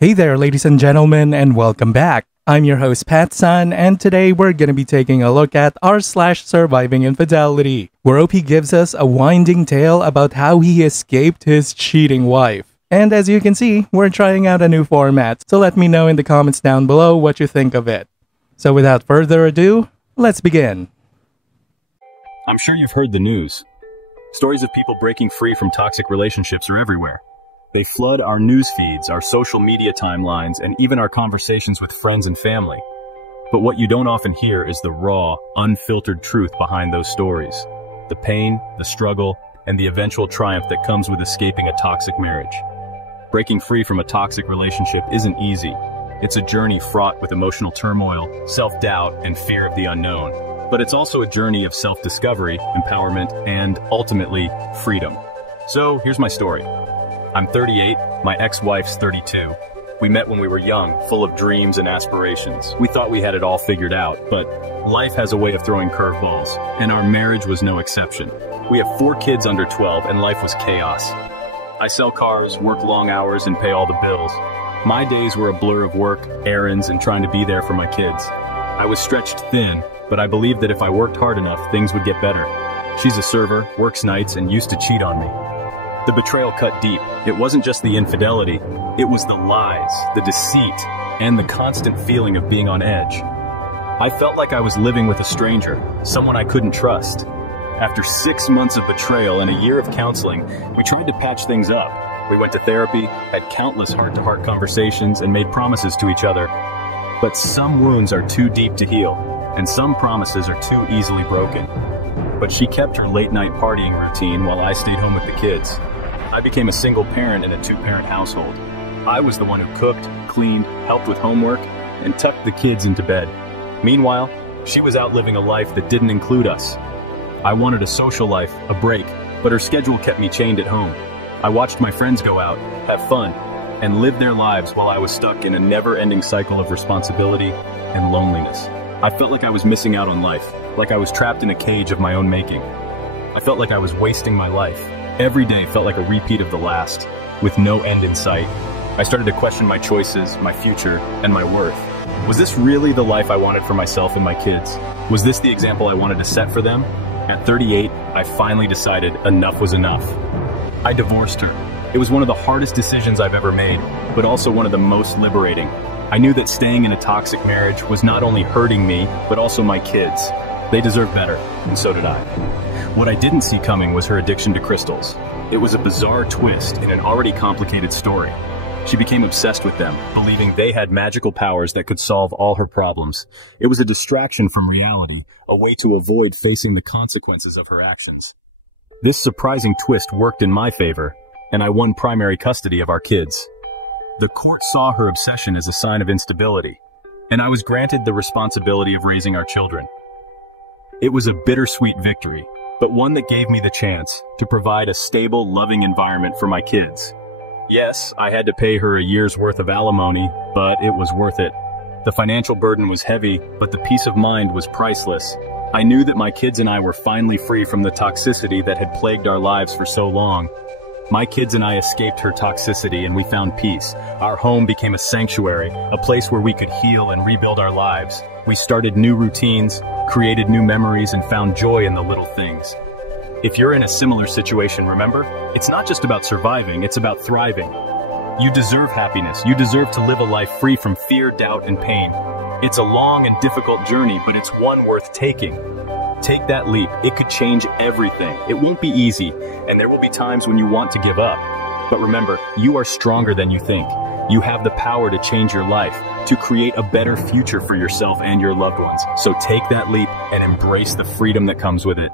Hey there, ladies and gentlemen, and welcome back. I'm your host, Pattsun, and today we're going to be taking a look at r/surviving infidelity, where OP gives us a winding tale about how he escaped his cheating wife. And as you can see, we're trying out a new format, so let me know in the comments down below what you think of it. So without further ado, let's begin. I'm sure you've heard the news. Stories of people breaking free from toxic relationships are everywhere. They flood our news feeds, our social media timelines, and even our conversations with friends and family. But what you don't often hear is the raw, unfiltered truth behind those stories. The pain, the struggle, and the eventual triumph that comes with escaping a toxic marriage. Breaking free from a toxic relationship isn't easy. It's a journey fraught with emotional turmoil, self-doubt, and fear of the unknown. But it's also a journey of self-discovery, empowerment, and, ultimately, freedom. So, here's my story. I'm 38, my ex-wife's 32. We met when we were young, full of dreams and aspirations. We thought we had it all figured out, but life has a way of throwing curveballs, and our marriage was no exception. We have 4 kids under 12, and life was chaos. I sell cars, work long hours, and pay all the bills. My days were a blur of work, errands, and trying to be there for my kids. I was stretched thin, but I believed that if I worked hard enough, things would get better. She's a server, works nights, and used to cheat on me. The betrayal cut deep. It wasn't just the infidelity, it was the lies, the deceit, and the constant feeling of being on edge. I felt like I was living with a stranger, someone I couldn't trust. After 6 months of betrayal and a year of counseling, we tried to patch things up. We went to therapy, had countless heart-to-heart conversations, and made promises to each other. But some wounds are too deep to heal, and some promises are too easily broken. But she kept her late-night partying routine while I stayed home with the kids. I became a single parent in a 2-parent household. I was the one who cooked, cleaned, helped with homework, and tucked the kids into bed. Meanwhile, she was out living a life that didn't include us. I wanted a social life, a break, but her schedule kept me chained at home. I watched my friends go out, have fun, and live their lives while I was stuck in a never-ending cycle of responsibility and loneliness. I felt like I was missing out on life, like I was trapped in a cage of my own making. I felt like I was wasting my life. Every day felt like a repeat of the last, with no end in sight. I started to question my choices, my future, and my worth. Was this really the life I wanted for myself and my kids? Was this the example I wanted to set for them? At 38, I finally decided enough was enough. I divorced her. It was one of the hardest decisions I've ever made, but also one of the most liberating. I knew that staying in a toxic marriage was not only hurting me, but also my kids. They deserve better, and so did I. What I didn't see coming was her addiction to crystals. It was a bizarre twist in an already complicated story. She became obsessed with them, believing they had magical powers that could solve all her problems. It was a distraction from reality, a way to avoid facing the consequences of her actions. This surprising twist worked in my favor, and I won primary custody of our kids. The court saw her obsession as a sign of instability, and I was granted the responsibility of raising our children. It was a bittersweet victory, but one that gave me the chance to provide a stable, loving environment for my kids. Yes, I had to pay her a year's worth of alimony, but it was worth it. The financial burden was heavy, but the peace of mind was priceless. I knew that my kids and I were finally free from the toxicity that had plagued our lives for so long. My kids and I escaped her toxicity and we found peace. Our home became a sanctuary, a place where we could heal and rebuild our lives. We started new routines, created new memories, and found joy in the little things. If you're in a similar situation, remember, it's not just about surviving, it's about thriving. You deserve happiness. You deserve to live a life free from fear, doubt, and pain. It's a long and difficult journey, but it's one worth taking. Take that leap. It could change everything. It won't be easy, and there will be times when you want to give up. But remember, you are stronger than you think. You have the power to change your life, to create a better future for yourself and your loved ones. So take that leap and embrace the freedom that comes with it.